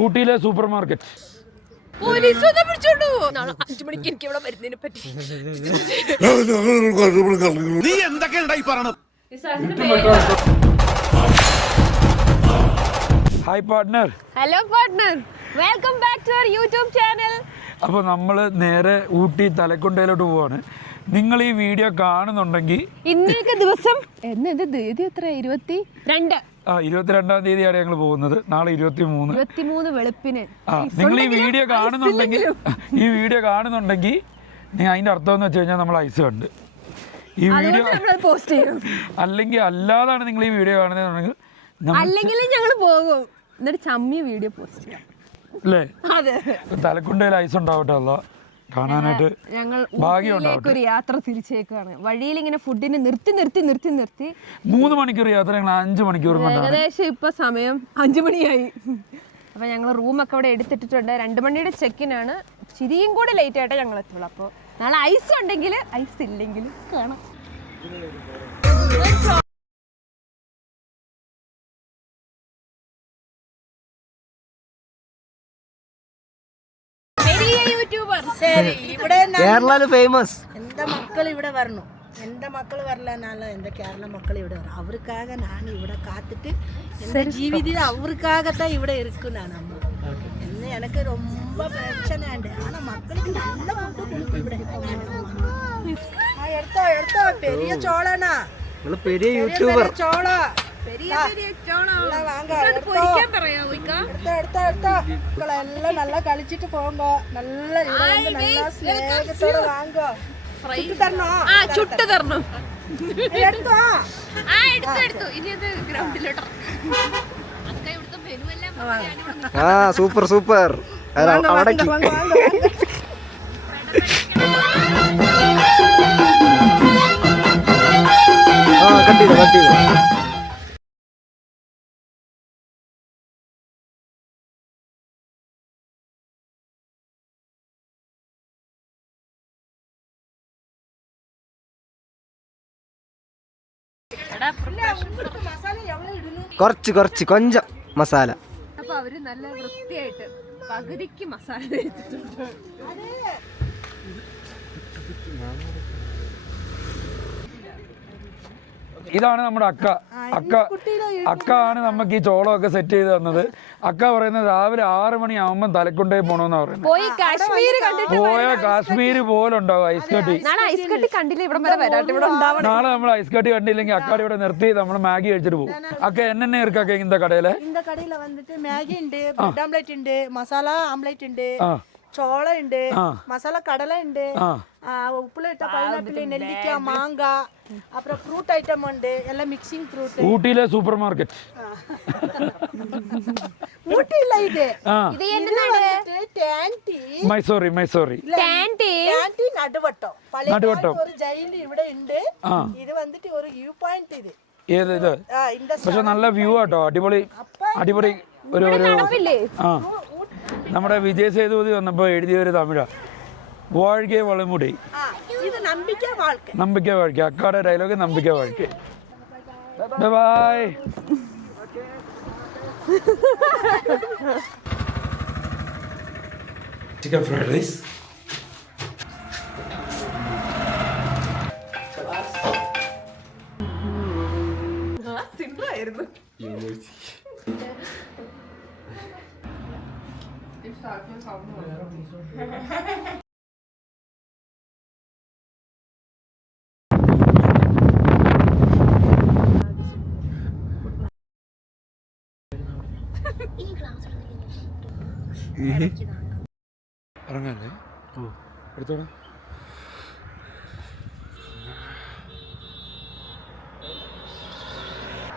ഊട്ടിയിലെ super market. Police വന്ന് പിടിച്ചോണ്ടു നാളെ അഞ്ചു മണിക്ക് എനിക്ക് ഇവിടെ വരുന്നതിനെ പറ്റി. നീ എന്തൊക്കെയാ ഈ പറയണത്? Hi partner hello partner welcome back to YouTube channel അപ്പോൾ നമ്മൾ നേരെ ഊട്ടി തലക്കൊണ്ടയിലോട്ട് പോവാണ്. നിങ്ങൾ ഈ വീഡിയോ കാണുന്നുണ്ടെങ്കിൽ ഇന്നത്തെ ദിവസം എന്ന് ഇത് തീയതി എത്ര ഇരുപത്തി രണ്ട്. ആ ഇരുപത്തിരണ്ടാം തീയതിയാണ് ഞങ്ങൾ പോകുന്നത്. നാളെ ഇരുപത്തി മൂന്ന് ഇരുപത്തിമൂന്ന് വെളുപ്പിന്. നിങ്ങൾ ഈ വീഡിയോ കാണുന്നുണ്ടെങ്കിൽ ഈ വീഡിയോ കാണുന്നുണ്ടെങ്കിൽ നിങ്ങൾ അതിന്റെ അർത്ഥം എന്ന് വെച്ച് കഴിഞ്ഞാൽ നമ്മൾ ഐസ് കണ്ട്. ഈ വീഡിയോ പോസ്റ്റ് ചെയ്യും. അല്ലെങ്കിൽ അല്ലാതാണ് നിങ്ങൾ ഈ വീഡിയോ കാണുന്നതെന്നുണ്ടെങ്കിൽ അല്ലെങ്കിൽ ഞങ്ങൾ പോകും. എന്നിട്ട് ചമ്മിയ വീഡിയോ പോസ്റ്റ് ചെയ്യാം. അല്ലേ തലക്കുണ്ടയിൽ ഐസ് ഉണ്ടാവട്ടെ അല്ല കാണാനായിട്ട് ഞങ്ങൾ ഊട്ടിയിലേക്ക് ഒരു യാത്ര തിരിച്ചേക്കാണ്. വഴിയിൽ ഇങ്ങനെ ഫുഡിന് നിർത്തി നിർത്തി നിർത്തി നിർത്തി. മൂന്ന് മണിക്കൂർ യാത്ര ഞങ്ങൾ അഞ്ച് മണിക്കൂർ ഏകദേശം ഇപ്പൊ സമയം അഞ്ചു മണിയായി. അപ്പൊ ഞങ്ങൾ റൂമൊക്കെ അവിടെ എടുത്തിട്ടിട്ടുണ്ട്. രണ്ട് മണിയുടെ ചെക്കിനാണ് ചിരിയും കൂടി ലേറ്റ് ആയിട്ടേ ഞങ്ങൾ എത്തുള്ളൂ. അപ്പോൾ നാളെ ഐസ് ഉണ്ടെങ്കിൽ ഐസ് ഇല്ലെങ്കിൽ കാണാം. ഇവിടെ ഫേമസ് എന്റെ മക്കൾ ഇവിടെ വരണു. എന്റെ മക്കൾ വരലാന്നാലോ എന്റെ കേരള മക്കൾ ഇവിടെ വരണം. അവർക്കാക ഞാൻ ഇവിടെ കാത്തിട്ട് എന്റെ ജീവിതത്തിൽ അവർക്കാകത്തെ ഇവിടെ ഇരിക്കുന്നതാണ് അമ്മ. എന്ന് എനിക്ക് രൊമ്പ பிரச்சனைண்டு ஆனா മക്കൾക്ക് നല്ല ஃபுட்டு கொடுக்கும் ഇവിടെ. എടുത്തോ എടുത്തോ. പെരിയ ചോളനാ പെരിയ യൂട്യൂബർ ചോള. മക്കളെല്ലാം நல்லா கழிச்சிட்டு போங்க நல்ல நல்லா ആ സൂപ്പർ സൂപ്പർ. അവിടേക്ക് ആ കട്ട് ചെയ്തു. കുറച്ച് കുറച്ച് കൊഞ്ചം മസാല. അപ്പൊ അവർ നല്ല വൃത്തിയായിട്ട് പകുതിക്ക് മസാല തേച്ചിട്ടുണ്ട്. ഇതാണ് നമ്മുടെ അക്ക. അക്ക അക്ക ആണ് നമുക്ക് ഈ ചോളമൊക്കെ സെറ്റ് ചെയ്ത് തന്നത്. അക്ക പറയുന്നത് രാവിലെ ആറു മണി ആവുമ്പോൾ തലക്കൊണ്ടേ പറയുന്നത്. പോയ കാശ്മീർ പോലെ ഉണ്ടാവും ഐസ് കട്ടി. നാളെ നമ്മൾ ഐസ് കട്ടി കണ്ടില്ലെങ്കിൽ അക്കാടി ഇവിടെ നിർത്തി നമ്മൾ മാഗി കഴിച്ചിട്ട് പോകും. അക്ക എന്നെ ഇരിക്കാക്ക ഇന്ന കടയിലെ? മാഗി ഉണ്ട് ബ്രെഡ് ആംലെറ്റ് ഉണ്ട് മസാല ആംലെറ്റ് ഉണ്ട്. மசாலா ஆம்லெட் உண்டு ആ சோளம் உண்டு ஆ. மசாலா கடலை உண்டு ആ ஆ, உப்புல இட்ட பைனாப்பிள் நெல்லிக்காய் மாங்காய் அப்புறம் ஃப்ரூட் ஐட்டம் உண்டு எல்லாம் மிக்சிங் ஃப்ரூட் ഊട്ടിയിലെ സൂപ്പർ മാർക്കറ്റ് ஊட்டி இல்ல இது ആ ഇത് இது வந்துட்டு டேண்டி മൈസൂറി മൈസൂറി ടാൻറ്റി டேண்டி நடுவட்டம் பழைய நடுவட்டம். காலத்து ஒரு ஜெயில் ഇവിടെ ഉണ്ട് ആ ഇത് വന്നിട്ട് ഒരു വ്യൂ പോയിന്റ് ഇത് ഏത് ഇത് ആ இந்த പക്ഷെ നല്ല വ്യൂ ആട്ടോ അടിപൊളി അടിപൊളി ഒരു ഒരു തണുപ്പില്ലേ ആ നമ്മുടെ വിജയ സേതുപതി വന്നപ്പോൾ എഴുതിയ ഒരു തമിഴാണ് വാഴ്ക വളമുടി. നമ്പിക്ക വാഴ്ക. അക്കാടെ ഡയലോഗ് നമ്പിക്ക വാഴ്ക. Bye chicken fried rice. സിമ്പിളായിരുന്നു. ഇറങ്ങാല്ലേ? ഓ. എടുത്തോളാം.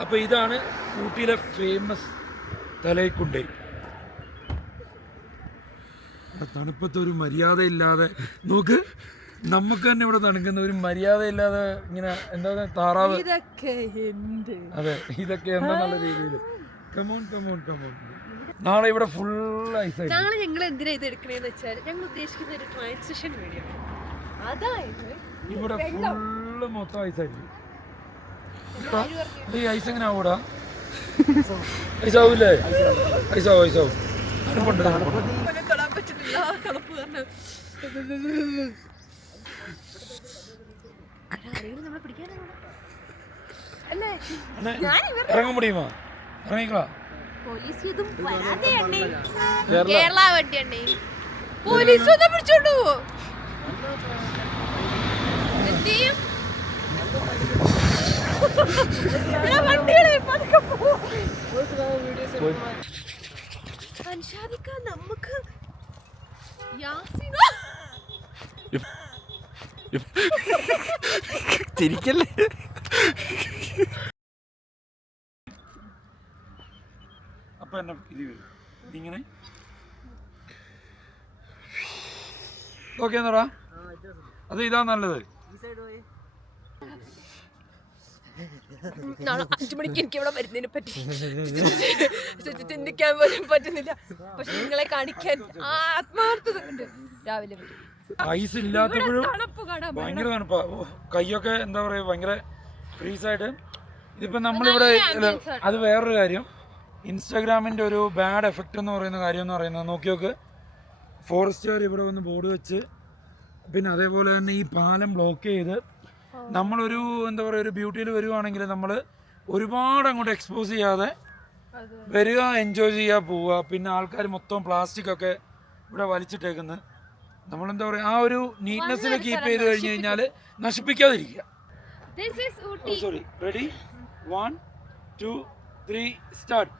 അപ്പോൾ ഇതാണ് ഊട്ടിയിലെ ഫേമസ് തലൈക്കുണ്ടൈ. തണുപ്പത്ത് ഒരു മര്യാദയില്ലാതെ നോക്ക് നമുക്ക് തന്നെ ഇവിടെ തണുക്കുന്ന ഒരു മര്യാദയില്ലാതെ ഇങ്ങനെ എന്താ പറയുക, താറാവ്. അതെ ഇതൊക്കെ എന്താന്നുള്ള രീതിയിൽ കമോൺ കമോൺ കമോൺ നാളെ ഇവിടെ ഫുൾ ഐസ് നാളെ ഞങ്ങൾ എന്തിനാ ഇത് എടുക്കണേന്ന് വെച്ചാൽ ഞങ്ങൾ ഉദ്ദേശിക്കുന്ന ഒരു ട്രാൻസിഷൻ വീഡിയോ അതായത് ഇവിടെ ഫുള്ള് മൊത്തം ഐസായിരിക്കും ഈ ഐസ് എങ്ങനെ ആവൂടാ? ഐസാവൂല്ലേ ഐസാവും ഐസാവും തണുപ്പുണ്ട് തണുപ്പുണ്ട്. തണുപ്പ് കാരണം ഇറങ്ങാൻ മുടിയുമോ? ഇറങ്ങിക്കളാ പോലീസ് ഇതും വരാതെയണ്ണേ കേരള. വണ്ടിയണ്ണേ പോലീസ് വന്നാ പിടിച്ചോണ്ട്. പോവോ. നമുക്ക് യാസിനോ ചിരിക്കല്ലേ അപ്പൊ എന്നെ ഇത് വരും ഇങ്ങനെ ഓക്കെ എന്നറാ അത് ഇതാ നല്ലത്. നാളെ അഞ്ചു മണിക്ക് എനിക്ക് ഇവിടെ വരുന്നതിനെ പറ്റി ചിന്തിക്കാൻ പോലും പറ്റുന്നില്ല. പക്ഷെ നിങ്ങളെ കാണിക്കാൻ ആത്മാർത്ഥത ഉണ്ട്. രാവിലെ ഐസ് ഇല്ലാത്തപ്പോഴും ഭയങ്കര തണുപ്പാ. കൈയൊക്കെ എന്താ പറയാ ഭയങ്കര ഫ്രീസായിട്ട്. ഇതിപ്പോ നമ്മളിവിടെ അത് വേറൊരു കാര്യം. ഇൻസ്റ്റാഗ്രാമിന്റെ ഒരു ബാഡ് എഫക്റ്റ് എന്ന് പറയുന്ന കാര്യം എന്ന് പറയുന്നത് നോക്കി നോക്ക്. ഫോറസ്റ്റുകാർ ഇവിടെ വന്ന് ബോർഡ് വെച്ച് പിന്നെ അതേപോലെ തന്നെ ഈ പാലം ബ്ലോക്ക് ചെയ്ത് നമ്മളൊരു എന്താ പറയുക ഒരു ബ്യൂട്ടിയിൽ വരുവാണെങ്കിൽ നമ്മൾ ഒരുപാട് അങ്ങോട്ട് എക്സ്പോസ് ചെയ്യാതെ വരിക എൻജോയ് ചെയ്യുക പോവുക. പിന്നെ ആൾക്കാർ മൊത്തം പ്ലാസ്റ്റിക് ഒക്കെ ഇവിടെ വലിച്ചിട്ടേക്കുന്നത് നമ്മളെന്താ പറയുക ആ ഒരു നീറ്റ്നെസ്സിൽ കീപ്പ് ചെയ്ത് കഴിഞ്ഞ് കഴിഞ്ഞാൽ നശിപ്പിക്കാതിരിക്കുക. Sorry ready one two three start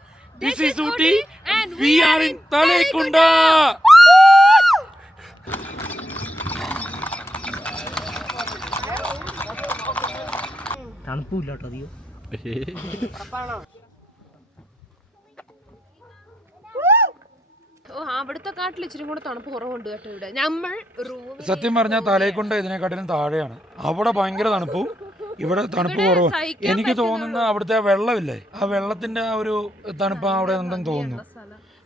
this is Ooty and we are in Thalekunda തണുപ്പില്ല കേട്ടോ അധികം. ഓ അവിടുത്തെ കാട്ടിൽ ഇച്ചിരി കൂടെ തണുപ്പ് കുറവുണ്ട് കേട്ടോ ഇവിടെ. നമ്മൾ റൂം സത്യം പറഞ്ഞാൽ തലേക്കുണ്ട ഇതിനെക്കാട്ടിലും താഴെയാണ്. അവിടെ ഭയങ്കര തണുപ്പും ഇവിടെ തണുപ്പ് കുറവും. സഹിക്കാൻ എനിക്ക് തോന്നുന്ന അവിടുത്തെ ആ വെള്ളമില്ലേ? ആ വെള്ളത്തിന്റെ ആ ഒരു തണുപ്പ് അവിടെ ഉണ്ടെന്ന് തോന്നുന്നു.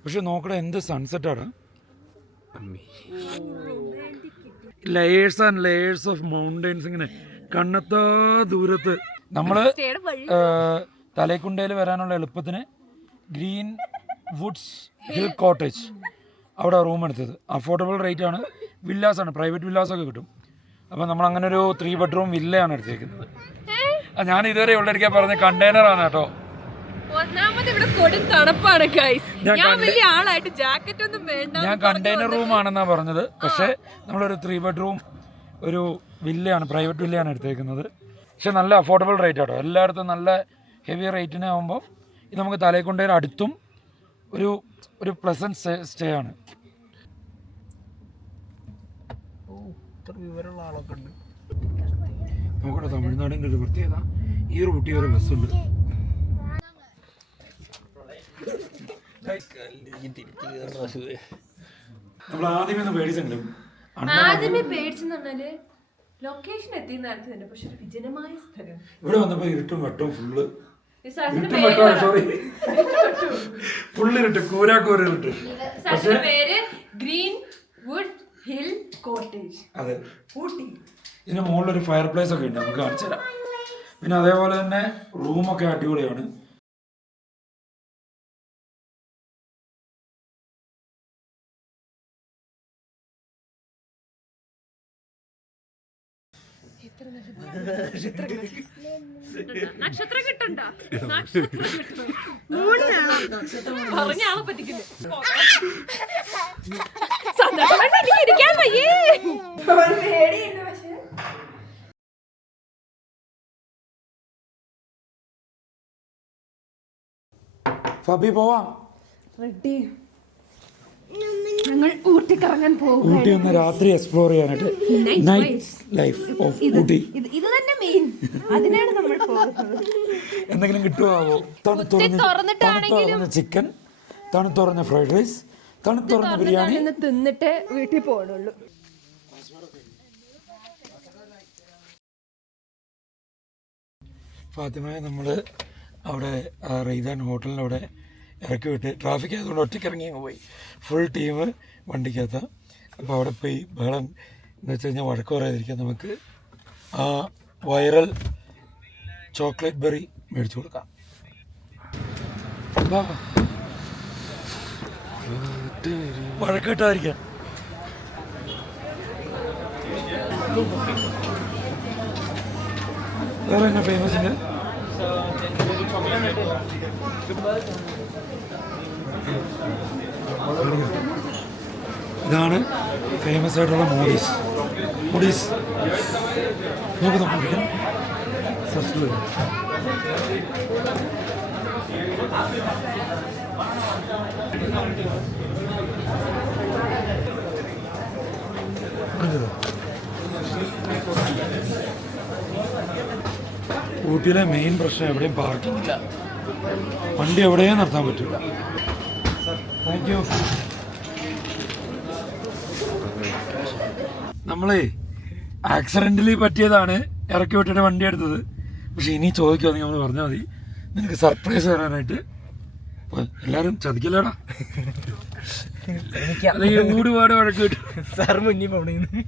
പക്ഷെ നോക്കട എന്ത് sunset സൺസെറ്റാണ് layers and layers of mountains ഇങ്ങനെ കണ്ണെത്താ ദൂരത്ത്. നമ്മൾ തലേക്കുണ്ടയിൽ വരാനുള്ള എളുപ്പത്തിന് ഗ്രീൻ വുഡ്സ് ഹിൽ കോട്ടേജ് അവിടെ റൂം എടുത്തത്. അഫോർഡബിൾ റേറ്റ് ആണ്. വില്ലാസ് ആണ് പ്രൈവറ്റ് വില്ലാസ് ഒക്കെ കിട്ടും. അപ്പോൾ നമ്മൾ അങ്ങനെ ഒരു ത്രീ ബെഡ്റൂം വില്ലയാണ് എടുത്തേക്കുന്നത്. ഞാൻ ഇതുവരെ ഉള്ളടിക്കാൻ പറഞ്ഞ കണ്ടെയ്നർ ആണ് കേട്ടോ. ഒന്നാമത് ഇവിടെ കൊടും തണുപ്പാണ് ഗൈസ് ഞാൻ വലിയ ആളായിട്ട് ജാക്കറ്റ് ഒന്നും വേണ്ട ഞാൻ കണ്ടെയ്നർ റൂം ആണെന്നാണ് പറഞ്ഞത്. പക്ഷേ നമ്മളൊരു ത്രീ ബെഡ്റൂം ഒരു വില്ലയാണ് പ്രൈവറ്റ് വില്ലയാണ് എടുത്തേക്കുന്നത്. പക്ഷെ നല്ല അഫോർഡബിൾ റേറ്റ് ആട്ടോ. എല്ലായിടത്തും നല്ല ഹെവി റേറ്റിന് ആകുമ്പോൾ ഇത് നമുക്ക് തലേക്കൊണ്ടേൽ അടുത്തും ഒരു ഒരു പ്ലസന്റ് സ്റ്റേ സ്റ്റേ ആണ്. നമുക്കിവിടെ തമിഴ്നാടിന്റെ ഒരു പ്രത്യേകത ഈ റൂട്ടിൽ ഒരു ബസ്സുണ്ട് നമ്മൾ ആദ്യമേ ഒന്ന് പേടിച്ചിട്ടുണ്ട് ആദ്യമേ പേടിച്ചെന്ന് പറഞ്ഞാൽ ലൊക്കേഷൻ എത്തിയെന്നായിരുന്നു പക്ഷെ ഒരു വിജനമായ സ്ഥലം. ഇവിടെ വന്നപ്പോ ഇരുട്ടും വെട്ടവും ഫുള്ള് ഇരുട്ടും സോറി പേര് ഗ്രീൻ വുഡ് ഹിൽ കോട്ടേജ് അതെ. ഊട്ടി ഇതിന് മുകളിൽ ഒരു ഫയർ പ്ലേസ് ഒക്കെ ഉണ്ട് നമുക്ക് കാണിച്ചു തരാം പിന്നെ അതേപോലെ തന്നെ റൂമൊക്കെ അടിപൊളിയാണ്. നക്ഷത്രം കിട്ടണ്ട? പറഞ്ഞ ആളെ പറ്റിക്കില്ല? ഇരിക്കാൻ വയ്യേ ഫബി പോവാം. റെഡി. ഞങ്ങൾ ഊട്ടി കറങ്ങാൻ പോകും. ഊട്ടി ഒന്ന് രാത്രി എക്സ്പ്ലോർ ചെയ്യാനായിട്ട്. Night life of Ooty. ഇത് തന്നെ മെയിൻ അതിനാണ് നമ്മൾ എന്തെങ്കിലും കിട്ടുമാവോ തണുത്തുറഞ്ഞ ചിക്കൻ തണുത്തുറഞ്ഞ ഫ്രൈഡ് റൈസ് തണുത്തുറഞ്ഞ ബിരിയാണി തിന്നിട്ട് വീട്ടിൽ പോകണുള്ളൂ ഫാത്തിമയെ നമ്മൾ അവിടെ റെയ്താൻ ഹോട്ടലിന്റെ അവിടെ ഇറക്കി വിട്ട് ട്രാഫിക് ആയതുകൊണ്ട് ഒറ്റയ്ക്ക് ഇറങ്ങി പോയി. ഫുൾ ടീം വണ്ടിക്കകത്ത്. അപ്പോൾ അവിടെ പോയി ബഹളം എന്ന് വെച്ച് കഴിഞ്ഞാൽ വഴക്ക് പറയാതിരിക്കാൻ നമുക്ക് ആ വൈറൽ ചോക്ലേറ്റ് ബെറി മേടിച്ചു കൊടുക്കാം. വഴക്കിട്ടായിരിക്കാം വേറെ എന്നാ ഫേമസ് ഉണ്ട് ഇതാണ് ഫേമസ് ആയിട്ടുള്ള മോഡീസ് മോഡീസ് ഫസ്റ്റ് ഊട്ടിയിലെ മെയിൻ പ്രശ്നം എവിടെയും പാർക്കിംഗ് വണ്ടി എവിടെയും നിർത്താൻ പറ്റില്ല താങ്ക് യു നമ്മളേ ആക്സിഡന്റലി പറ്റിയതാണ് ഇറക്കി വിട്ടിട്ട് വണ്ടി എടുത്തത്. പക്ഷെ ഇനി ചോദിക്കുവാണെങ്കിൽ നമ്മൾ പറഞ്ഞാൽ മതി. നിനക്ക് സർപ്രൈസ് തരാനായിട്ട് എല്ലാരും ചതിക്കല്ലേടാ. അല്ലെങ്കിൽ പാട് വഴക്ക് കിട്ടും. സാർ മുന്നിൽ പോണേന്ന്.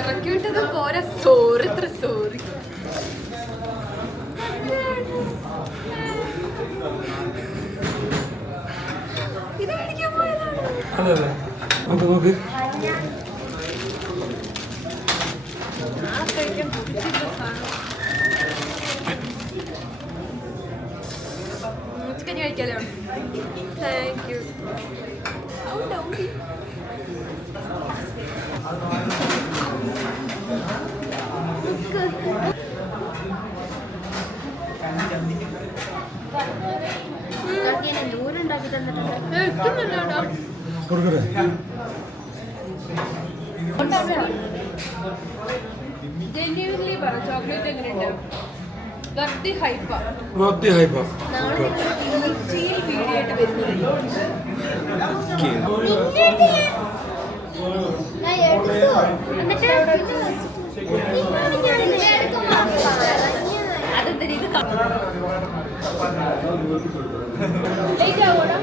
ഇറക്കിവിട്ടത് പോരാ. സോ സോറി ഇത് മേടിക്കാൻ പോയതാണ് അതെ അതെ നോക്ക് നോക്ക് ചിക്കൻ കഴിക്കാലോ താങ്ക് യു കൊടുക്കട്ടെ ജെന്യൂൻലി പറ ചോക്ലേറ്റ് എങ്ങനെയുണ്ട്? ഗർദി ഹൈപ്പ റോത്തി ഹൈപ്പ ഇഞ്ചിയിൽ വീഡിയോ ആയിട്ട് വരുന്നത് അതെന്താ ഇത്? ഞാൻ പറയാം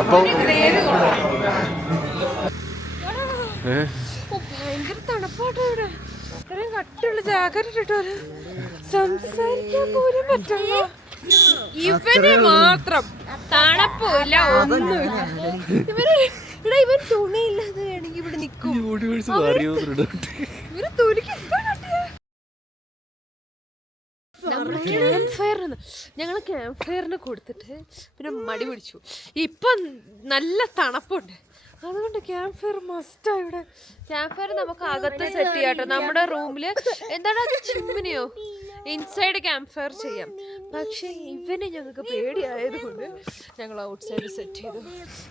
അപ്പം ഭയങ്കര തണുപ്പാട്ടോ ഇവിടെ. ഇത്രയും കട്ടിയുള്ള ജാക്കറ്റ് ഇട്ടിട്ട് സംസാരിക്കാൻ പോലും പറ്റില്ല ഇവന് മാത്രം. തണുപ്പില്ല ഒന്നുമില്ല. ഇവർ ഇവിടെ ഇവൻ തുണിയില്ലാതെ വേണമെങ്കിൽ ഇവിടെ നിൽക്കും. ഇവർ തുണിക്ക് ഇപ്പൊ ക്യാമ്പ് ഫയറിന് ഞങ്ങൾ ക്യാമ്പ് ഫയറിന് കൊടുത്തിട്ട് പിന്നെ മടി പിടിച്ചു. ഇപ്പം നല്ല തണുപ്പുണ്ട്. അതുകൊണ്ട് ക്യാമ്പ് ഫയർ മസ്റ്റാ ഇവിടെ. ക്യാമ്പ് ഫയർ നമുക്ക് അകത്ത് സെറ്റ് ചെയ്യാട്ടോ നമ്മുടെ റൂമിൽ എന്താണ് അത് ചിമ്മിനിയോ? ഇൻസൈഡ് ക്യാമ്പ് ഫയർ ചെയ്യാം. പക്ഷേ ഇവനെ ഞങ്ങൾക്ക് പേടിയായതുകൊണ്ട് ഞങ്ങൾ ഔട്ട് സൈഡ് സെറ്റ് ചെയ്തു.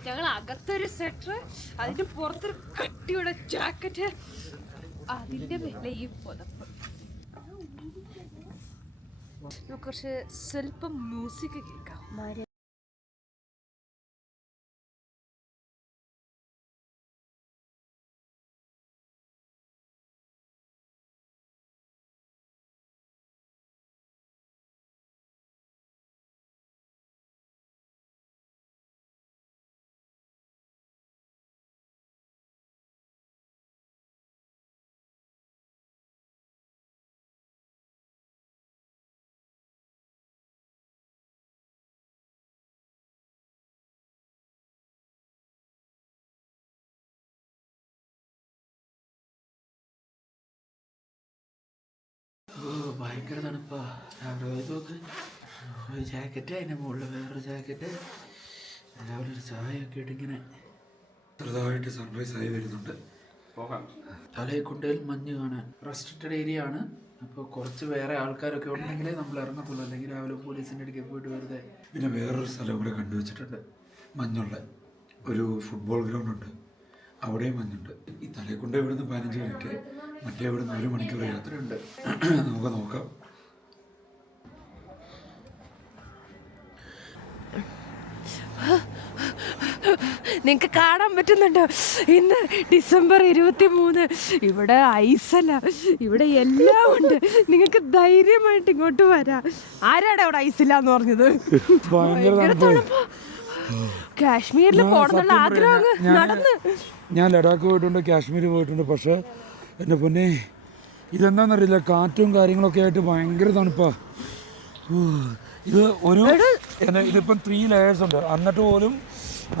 ഞങ്ങൾ അകത്തൊരു സെറ്റർ അതിന് പുറത്തൊരു കട്ടിയുടെ ജാക്കറ്റ് അതിന്റെ മേലെ ഈ പുതപ്പ് നമുക്ക് കുറച്ച് സ്വല്പം മ്യൂസിക് കേൾക്കാം. ഭയങ്കര തണുപ്പാ. രാവിലെ നോക്ക്. ഒരു ജാക്കറ്റ് അതിന്റെ മുകളിൽ വേറൊരു ജാക്കറ്റ്. രാവിലെ ഒരു ചായ ഒക്കെ ഇട്ട് ഇങ്ങനെ ചെറുതായിട്ട് സർപ്രൈസ് ആയി വരുന്നുണ്ട്. പോകാം. തലയിൽ കൊണ്ടേൽ മഞ്ഞ് കാണാൻ. റെസ്ട്രിക്റ്റഡ് ഏരിയ ആണ്. അപ്പോൾ കുറച്ച് വേറെ ആൾക്കാരൊക്കെ ഉണ്ടെങ്കിലേ നമ്മൾ ഇറങ്ങത്തുള്ളൂ. അല്ലെങ്കിൽ രാവിലെ പോലീസിന്റെ അടുക്കൽ പോയിട്ട് വെറുതെ. പിന്നെ വേറൊരു സ്ഥലം കൂടെ കണ്ടുവച്ചിട്ടുണ്ട്. മഞ്ഞുള്ള ഒരു ഫുട്ബോൾ ഗ്രൗണ്ട് ഉണ്ട്. അവിടെയും മഞ്ഞുണ്ട്. ഈ തലയെക്കൊണ്ട് ഇവിടുന്ന് പതിനഞ്ച് മിനിറ്റ് മറ്റേ ഇവിടുന്ന് ഒരു മണിക്കൂർ യാത്രയുണ്ട് നമുക്ക് നോക്കാം. നിങ്ങൾക്ക് കാണാൻ പറ്റുന്നുണ്ടോ? ഇന്ന് ഡിസംബർ ഇരുപത്തി മൂന്ന് ഇവിടെ ഐസല്ല ഇവിടെ എല്ലാം ഉണ്ട്. നിങ്ങൾക്ക് ധൈര്യമായിട്ട് ഇങ്ങോട്ട് വരാം. ആരാടെ അവിടെ ഐസില്ല എന്ന് പറഞ്ഞത്. കാശ്മീരിൽ ഞാൻ പോകണമെന്നുള്ള ആഗ്രഹം നടന്ന്. ഞാൻ ലഡാക്ക് പോയിട്ടുണ്ട് കാശ്മീർ പോയിട്ടുണ്ട് പക്ഷേ എന്റെ പൊന്നെ ഇതെന്താണെന്നറിയില്ല കാറ്റും കാര്യങ്ങളൊക്കെ ആയിട്ട് ഭയങ്കര തണുപ്പാ. ഇത് ഒരു ഇതിപ്പം ത്രീ ലെയേഴ്സ് ഉണ്ട്. എന്നിട്ട് പോലും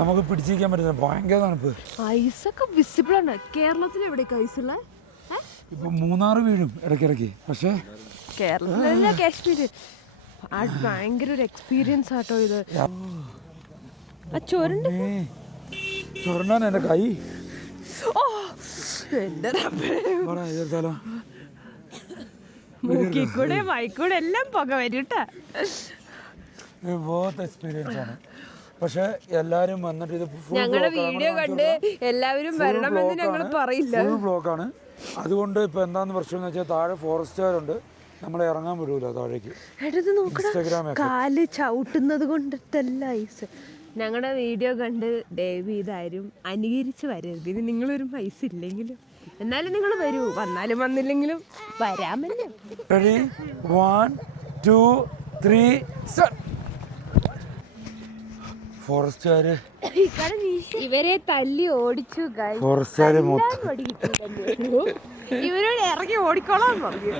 നമുക്ക് പിടിച്ചിരിക്കാൻ പറ്റുന്ന ഭയങ്കര തണുപ്പ്. ഐസൊക്കെ വിസിബിൾ ആണ്. കേരളത്തിൽ എവിടെയൊക്കെ ഐസ് ഉള്ള? ഇപ്പൊ മൂന്നാറ് വീഴും ഇടയ്ക്കിടയ്ക്ക്. പക്ഷേ കേരളത്തിലല്ല കാശ്മീര്. ഭയങ്കര ഒരു എക്സ്പീരിയൻസ് ആട്ടോ ഇത്. ആ ചുരണ്ട്. ചൊറണ്ടാണ് എന്റെ കൈ. ഓ എന്റെ റബ്ബേ. വാടാ, ഇതെടുത്താലോ മൂക്കിൽ കൂടെ എല്ലാം പുക വരും ട്ടാ. ബോത്ത് എക്സ്പീരിയൻസ് ആണ്. പക്ഷേ എല്ലാരും വന്നിട്ട് ഇത് ഞങ്ങളുടെ വീഡിയോ കണ്ട് എല്ലാവരും വരണമെന്ന് ഞങ്ങൾ പറയില്ല. ബ്ലോക്കാണ് അതുകൊണ്ട് ഇപ്പൊ എന്താന്ന് പ്രശ്നം എന്ന് വെച്ചാൽ താഴെ ഫോറസ്റ്റുകാരുണ്ട് നമ്മളെ ഇറങ്ങാൻ വിടൂല താഴേക്ക്. ഇൻസ്റ്റാഗ്രാം കാൽ ചവിട്ടുന്നത് കൊണ്ടിട്ടല്ല ഐസ്. ഞങ്ങളുടെ വീഡിയോ കണ്ട് ദയവ് ഇതാരും അനുകരിച്ച് വരരുത്. ഇനി നിങ്ങളൊരു പൈസ ഇല്ലെങ്കിലും. എന്നാലും നിങ്ങൾ വരൂ. വന്നാലും വന്നില്ലെങ്കിലും വരാമല്ലോ. റെഡി വൺ ടു ത്രീ ഫോറസ്റ്റുകാര്. ഇവരെ തല്ലി ഓടിച്ചു. ഫോറസ്റ്റുകാര്. ഇവരോട് ഇറങ്ങി ഓടിക്കോളാം പറഞ്ഞു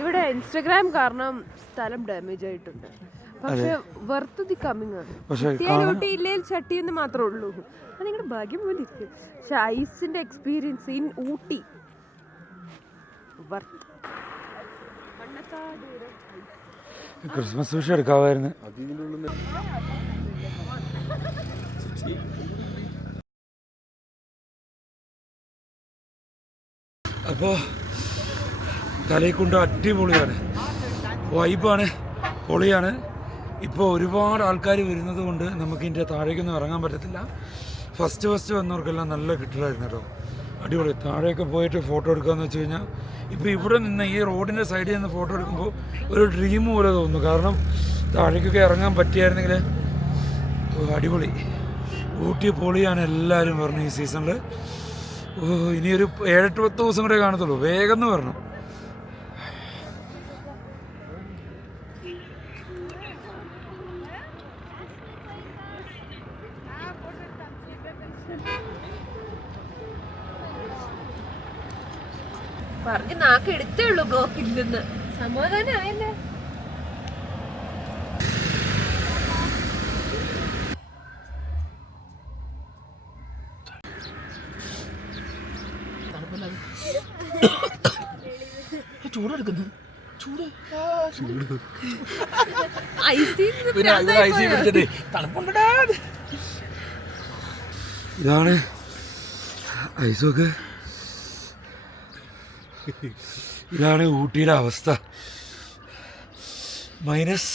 ഇവിടെ ഇൻസ്റ്റഗ്രാം കാരണം സ്ഥലം ഡാമേജ് ആയിട്ടുണ്ട്. പക്ഷെ വർത്ത് ദി കമ്മിങ് ആണ്. ചട്ടി എന്ന് മാത്രമേ ഉള്ളൂ. അത് നിങ്ങളുടെ ഭാഗ്യം പോലെ ഇരിക്കും പക്ഷെ ഐസിന്റെ experience in Ooty. Worth Christmas wish എടുക്കാമായിരുന്നു. അപ്പോൾ തലയിക്കൊണ്ട് അടിപൊളിയാണ്. വൈബാണ് പൊളിയാണ്. ഇപ്പോൾ ഒരുപാട് ആൾക്കാർ വരുന്നത് കൊണ്ട് നമുക്ക് ഇതിന്റെ താഴേക്കൊന്നും ഇറങ്ങാൻ പറ്റത്തില്ല. ഫസ്റ്റ് ഫസ്റ്റ് വന്നവർക്കെല്ലാം നല്ല കിട്ടലായിരുന്നു കേട്ടോ. അടിപൊളി. താഴെയൊക്കെ പോയിട്ട് ഫോട്ടോ എടുക്കാന്ന് വെച്ച് കഴിഞ്ഞാൽ ഇപ്പോൾ ഇവിടെ നിന്ന് ഈ റോഡിന്റെ സൈഡിൽ നിന്ന് ഫോട്ടോ എടുക്കുമ്പോൾ ഒരു ഡ്രീം പോലെ തോന്നുന്നു. കാരണം താഴേക്കൊക്കെ ഇറങ്ങാൻ പറ്റിയായിരുന്നെങ്കിൽ അടിപൊളി. ഊട്ടി പൊളിയാണ് എല്ലാവരും പറഞ്ഞു ഈ സീസണിൽ ഓ ഇനിയൊരു ഏഴെട്ട് പത്ത് ദിവസം കൂടെ കാണത്തുള്ളൂ. വേഗം എന്ന് പറഞ്ഞു പറഞ്ഞ് നാക്ക് എടുത്തേ ഉള്ളൂ ബ്ലോക്കിൽ നിന്ന്. സമാധാനം ആയല്ലേ? ചൂടെടുക്കുന്നു. ചൂട്. ഇതാണ് ഐസൊക്കെ. ഇതാണ് ഊട്ടിയുടെ അവസ്ഥ. മൈനസ്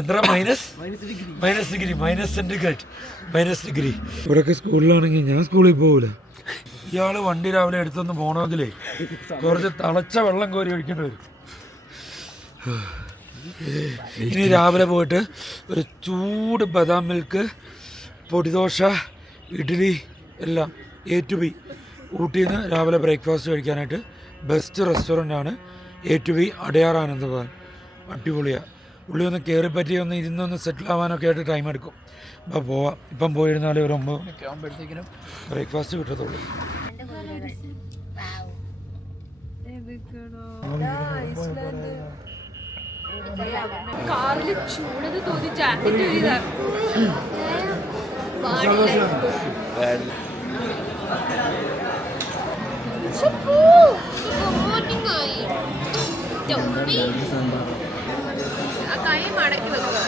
എത്ര minus minus degree. Minus centigrade minus degree. ഇവിടെയൊക്കെ സ്കൂളിലാണെങ്കിൽ ഞാൻ സ്കൂളിൽ പോകില്ല ഇയാൾ വണ്ടി രാവിലെ എടുത്തൊന്ന് പോകണമെങ്കിലേ കുറച്ച് തളച്ച വെള്ളം കോരി ഒഴിക്കേണ്ടി വരും. ഇനി രാവിലെ പോയിട്ട് ഒരു ചൂട് ബദാം മിൽക്ക് പൊടിദോശ ഇഡ്ഡലി എല്ലാം എ ടു ബി ഊട്ടിയിൽ നിന്ന് രാവിലെ ബ്രേക്ക്ഫാസ്റ്റ് കഴിക്കാനായിട്ട് ബെസ്റ്റ് റെസ്റ്റോറന്റ് ആണ് A to B Adyar Ananda Bhavan അടിപൊളിയാണ് ഉള്ളി ഒന്ന് കയറി പറ്റി ഒന്ന് ഇരുന്നൊന്ന് സെറ്റിൽ ആവാനൊക്കെ ആയിട്ട് ടൈം എടുക്കും. അപ്പോൾ പോവാം. ഇപ്പം പോയിരുന്നാലേ ഒരു ഒമ്പത് മണിക്ക് ആകുമ്പോഴത്തേക്കിനും ബ്രേക്ക്ഫാസ്റ്റ് കിട്ടത്തുള്ളൂ. കാറിൽ ചൂടത് തോന്നി ജാക്കറ്റ് ഒരു ഇതാ ആ കൈ മടക്കി വെക്കുക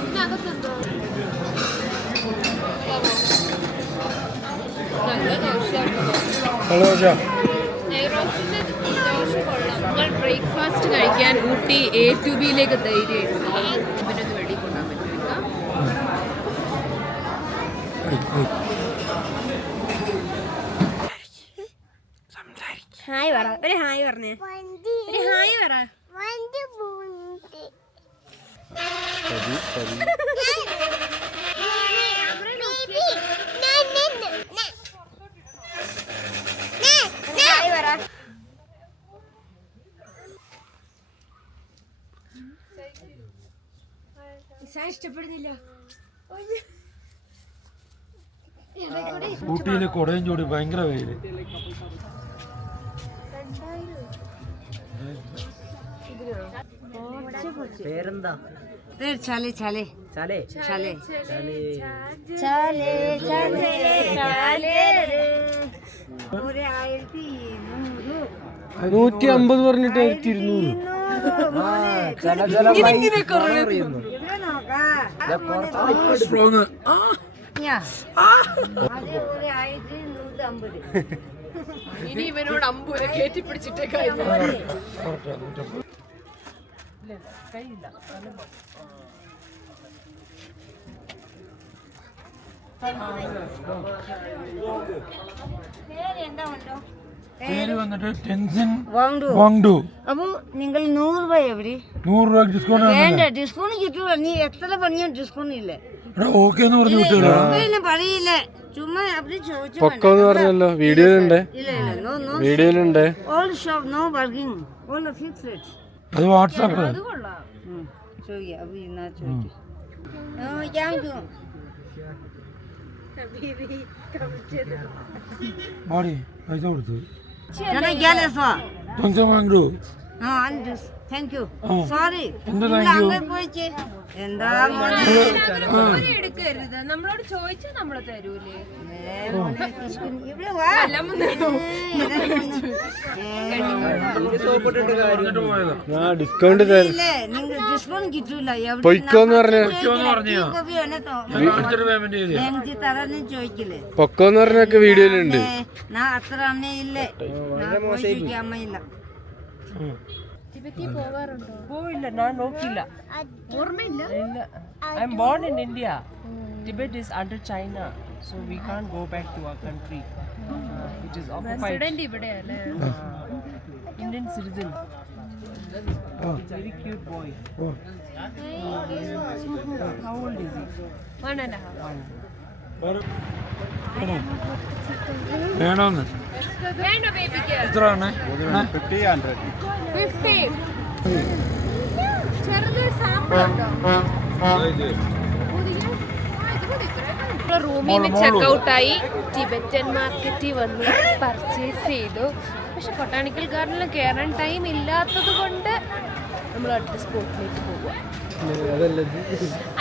ഇതിനകത്തെന്തോ നല്ല ദോശയാട്ടോ ഹലോ ചാ നെയ്റോസ്റ്റിന്റെ ദോശ കൊള്ളാം നിങ്ങൾ ബ്രേക്ക്ഫാസ്റ്റ് കഴിക്കാൻ ഊട്ടി എ ടു ബിയിലേക്ക് ധൈര്യമായിട്ട് പറ. ഒരു ഹായ് പറഞ്ഞേ. ഒരു ഹായ് പറ. ഇഷ്ടപ്പെടുന്നില്ല. ഊട്ടിയിലെ കൊടയും ചൂടി ഭയങ്കര വെയിൽ. പേരെന്താ? ചാലേ ചാലേ. ചാലേ? ചാലേ. ചാലേ ചാലേ ചാലേ. നൂറ്റി അമ്പത് പറഞ്ഞിട്ട് ആയിരത്തി ഇരുന്നൂറ്. സ്ട്രോങ് അത് ഒരു ആയിരത്തി നൂറ്റി അമ്പത് ഇനി ഇവനോട് അമ്പൂര കയറ്റി പിടിച്ചിട്ടേ കഴിഞ്ഞു പേര് വന്നിട്ട് ടെൻസിൻ വാങ്ങു വാങ്ഡു. അപ്പൊ നിങ്ങൾ നൂറ് രൂപ എവിടെ? നൂറ് രൂപ ഡിസ്കൗണ്ട് വേണ്ട ഡിസ്കൗണ്ട് കിട്ടൂല. നീ എത്ര പണിയും ഡിസ്കൗണ്ട് ഇല്ലേ? പറയില്ലേ ഓക്കെ എന്ന് പറഞ്ഞു വിട്ടു ഇല്ല പറയില്ല. പൊക്കോന്ന് പറഞ്ഞല്ലോ വീഡിയോയിലുണ്ട്. വീഡിയോയിലുണ്ട്. അത് വാട്സാപ്പ് അപ്പൊ ഇന്നാ ചോദിക്കാം. Thank you. Sorry. എന്താ പോയിച്ചേ. എടുക്കരുത്. നമ്മളോട് നമ്മൾ തരൂലേ. ഡിസ്കൗണ്ട് തരാം. ഇല്ലേ, നിങ്ങൾ ഡിസ്കൗണ്ട് കിട്ടൂല. ചോദിക്കില്ലേ പൊക്കോന്ന് പറഞ്ഞൊക്കെ വീഡിയോയിലുണ്ട് അത്ര അമ്മയില്ലേ? ചോദിക്കാൻ അമ്മയില്ല. പോയില്ല ഞാൻ നോക്കില്ല ഇല്ല. I'm born in India Tibet is under China so we can't go back to our country it is occupied ഇവിടെയല്ലേ? Indian citizen very cute boy how old is he one and half വേണോന്ന് വേണ്ട ബേബിക്ക് എത്ര ആണ് fifty. ചെറുത് സാമ്പിളുണ്ടോ റൂമിൽ നിന്ന് ചെക്കൗട്ടായി Tibetan മാർക്കറ്റിൽ വന്ന് പർച്ചേസ് ചെയ്തു. പക്ഷെ ബൊട്ടാണിക്കൽ ഗാർഡനിൽ കയറാൻ ടൈം ഇല്ലാത്തത് കൊണ്ട് നമ്മൾ അടുത്ത സ്പോട്ടിലേക്ക് പോകുക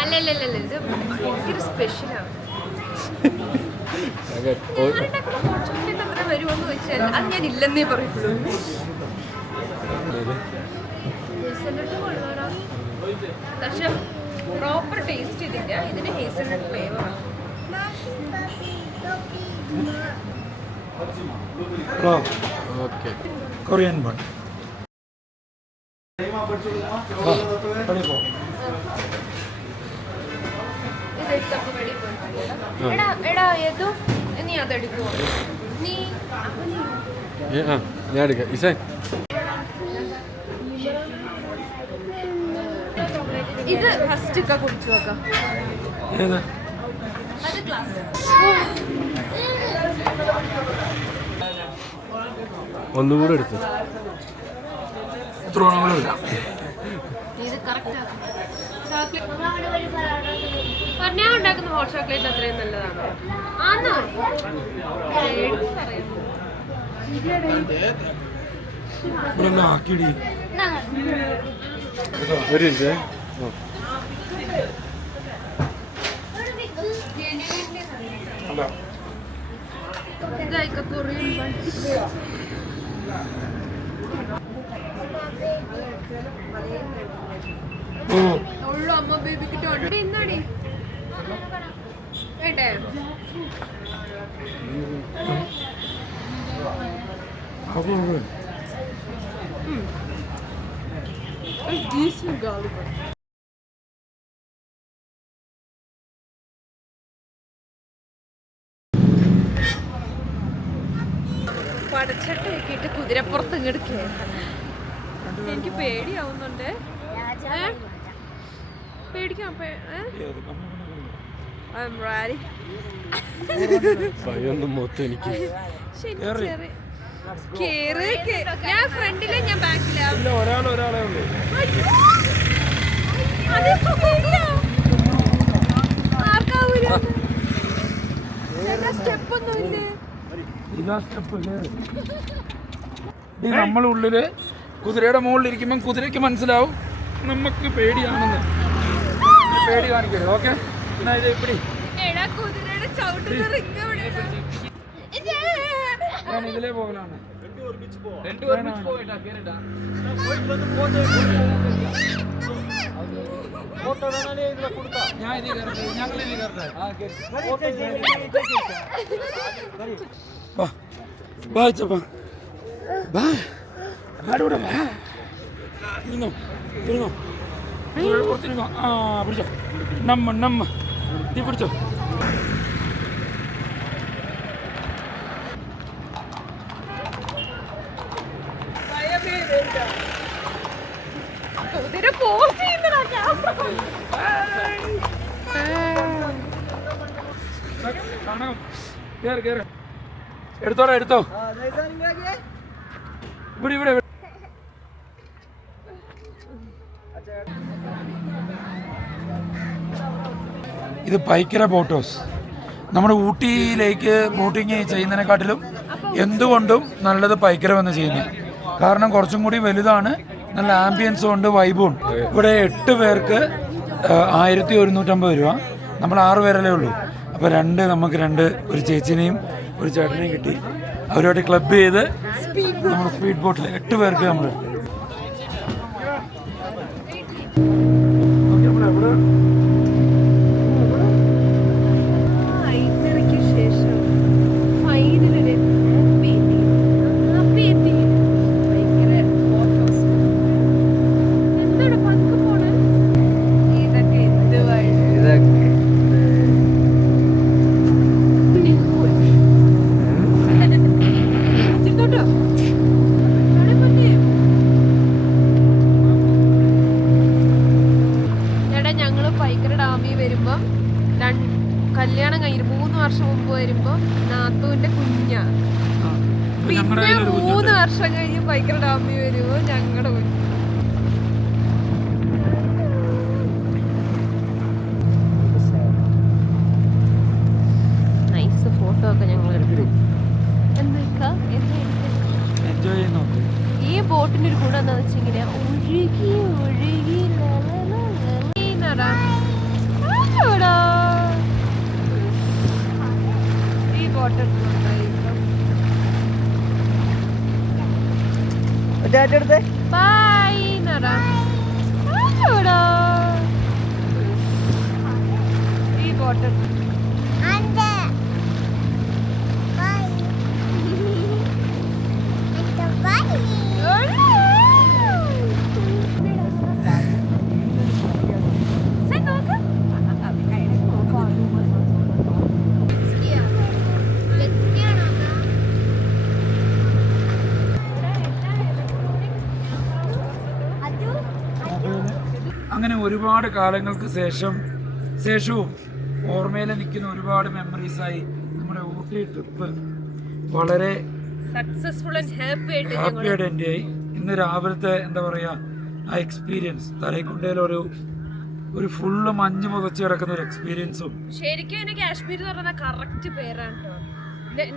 അല്ലല്ലോ ഇത് ഭയങ്കര സ്പെഷ്യലാണ് അത് ഞാൻ ഇല്ലെന്നേ പറയുള്ളൂ പക്ഷെ പ്രോപ്പർ ടേസ്റ്റ് ഇതില്ല ഇതിന് ഹേസൽനട്ട് ഫ്ലേവറാണ് ഓക്കെ കൊറിയൻ ബൺ. എടാ എടാ ഏതോ നീ അതെടുക്കുമോ നീ ഞാൻ എടുക്കാം. ഇസേ. ഇത് ഫസ്റ്റ് ഒക്കെ കുടിച്ചു നോക്കാം. ഗ്ലാസ് ഒന്നുകൂടെ എടുത്തു. ഇത് കറക്റ്റ് പറഞ്ഞാൽ ഉണ്ടാക്കുന്ന ഹോട്ട് ചോക്ലേറ്റ് അത്രയും നല്ലതാണ്? ആന്നോ? ഒരു മിനിറ്റ് ഉള്ളു അമ്മ ബേബിക്കിട്ട് ഉണ്ട് ഇന്നാടി? അപ്പൊ ഇത്. പടച്ചട്ടയൊക്കെ ഇട്ട് കുതിരപ്പുറത്ത് ഇങ്ങോട്ട് കയറാൻ എനിക്ക് പേടിയാവുന്നുണ്ട്. ഏ? I'm ready. ഭയമൊന്നും മൊത്തം എനിക്ക്. കേറ്. ഞാൻ ഫ്രണ്ടിൽ ഞാൻ ബാക്കിലാ. ഇല്ല ഒരാൾ ഒരാളെ ഉള്ളൂ. ഇതാ സ്റ്റെപ്പ് കേറ്. നമ്മളുള്ളിൽ കുതിരയുടെ മുകളിൽ ഇരിക്കുമ്പോൾ കുതിരയ്ക്ക് മനസ്സിലാവും. നമുക്ക് പേടിയാണെന്ന് പേടി കാണിക്കരുത് ഓക്കെ ഞാൻ ഇതിലേ പോകലാണ് ഞാൻ ഇതിൽ കയറട്ടെ ഞങ്ങൾ ഇതിൽ കയറട്ടെ. വാ. അച്ചപ്പ വാ ആടൂടെ വാ. ഇരുന്നോ ഇരുന്നോ. പുറത്തിരുന്നോ ആ പിടിച്ചോ. നമ്മ നമ്മ. നീ പിടിച്ചോ. എടുത്തോടാ എടുത്തോ. ഇവിടെ ഇവിടെ ഇവിടെ. ഇത് പൈക്കര ഹൗസ് നമ്മുടെ ഊട്ടിയിലേക്ക് ബോട്ടിങ് ചെയ്യുന്നതിനെക്കാട്ടിലും എന്തുകൊണ്ടും നല്ലത് പൈക്കര വന്ന് ചെയ്യുന്നത് കാരണം കുറച്ചും കൂടി വലുതാണ് നല്ല ആംബിയൻസും ഉണ്ട് വൈബും ഉണ്ട് ഇവിടെ എട്ട് പേർക്ക് ആയിരത്തി ഒരുന്നൂറ്റമ്പത് രൂപ. നമ്മൾ ആറ് പേരല്ലേ ഉള്ളൂ. അപ്പോൾ രണ്ട് നമുക്ക് രണ്ട് ഒരു ചേച്ചിനെയും ഒരു ചേട്ടനെയും കിട്ടി. അവരുമായിട്ട് ക്ലബ് ചെയ്ത് നമ്മൾ സ്പീഡ് ബോട്ടിൽ എട്ട് പേർക്ക് നമ്മൾ ബൈ നടാ ആരോടാ? ഈ ബോട്ട് അങ്ങനെ ഒരുപാട് കാലങ്ങൾക്ക് ശേഷം ശേഷവും ഓർമ്മയിൽ നിൽക്കുന്ന ഒരുപാട് മെമ്മറീസായി നമ്മുടെ ഊട്ടി ട്രിപ്പ് വളരെ സക്സസ്ഫുൾ ആൻഡ് ഹാപ്പി ആയിട്ട് എന്റെ ആയി. ഇന്ന് രാവിലത്തെ എന്താ പറയുക ആ എക്സ്പീരിയൻസ് തലൈക്കുണ്ടയിൽ ഒരു ഒരു ഫുള്ള് മഞ്ഞ് പുതച്ച് കിടക്കുന്ന ഒരു എക്സ്പീരിയൻസും ശരിക്കും കാശ്മീർ എന്ന് പറയുന്ന കറക്റ്റ് പേരാണ് കേട്ടോ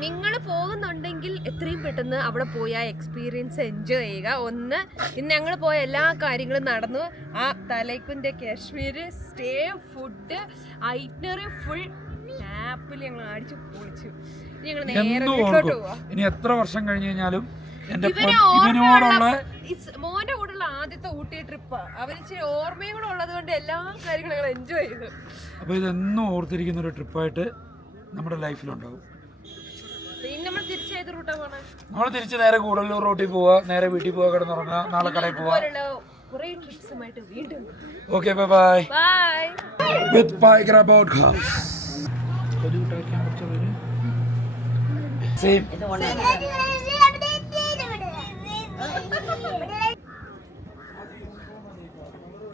നിങ്ങൾ പോകുന്നുണ്ടെങ്കിൽ എത്രയും പെട്ടെന്ന് അവിടെ പോയി ആ എക്സ്പീരിയൻസ് എൻജോയ് ചെയ്യുക. ഒന്ന് ഇന്ന് ഞങ്ങൾ പോയ എല്ലാ കാര്യങ്ങളും നടന്നു. ആ തലേക്കുന്റെ Kashmir stay food itinerary full ആപ്പിൽ ഞങ്ങൾ അടിച്ചു പൊളിച്ചു. ഇനി ഞങ്ങൾ നേരെ എന്നും വീട്ടിലോട്ട് പോവാം. ഇനി എത്ര വർഷം കഴിഞ്ഞു കഴിഞ്ഞാലും ഇവനോടുള്ള മോന്റെ കൂടെയുള്ള ആദ്യത്തെ ഊട്ടി ട്രിപ്പ് അവന് ഇച്ചിരി ഓർമ്മയും കൂടെ ഉള്ളത് കൊണ്ട് എല്ലാ കാര്യങ്ങളും എൻജോയ് ചെയ്തു. അപ്പൊ ഇതെന്നും ഓർത്തിരിക്കുന്ന ഒരു ട്രിപ്പായിട്ട് നമ്മുടെ ലൈഫിലുണ്ടാവും നമ്മൾ തിരിച്ചേത് റൂട്ടാ പോണേ നമ്മൾ തിരിച്ച് നേരെ കൂടല്ലൂർ റോട്ടിൽ പോവാ നേരെ വീട്ടിൽ പോവാ കിടന്നുറങ്ങുക നാളെ കടയിൽ പോവാ okay bye bye bye with Paigra house same.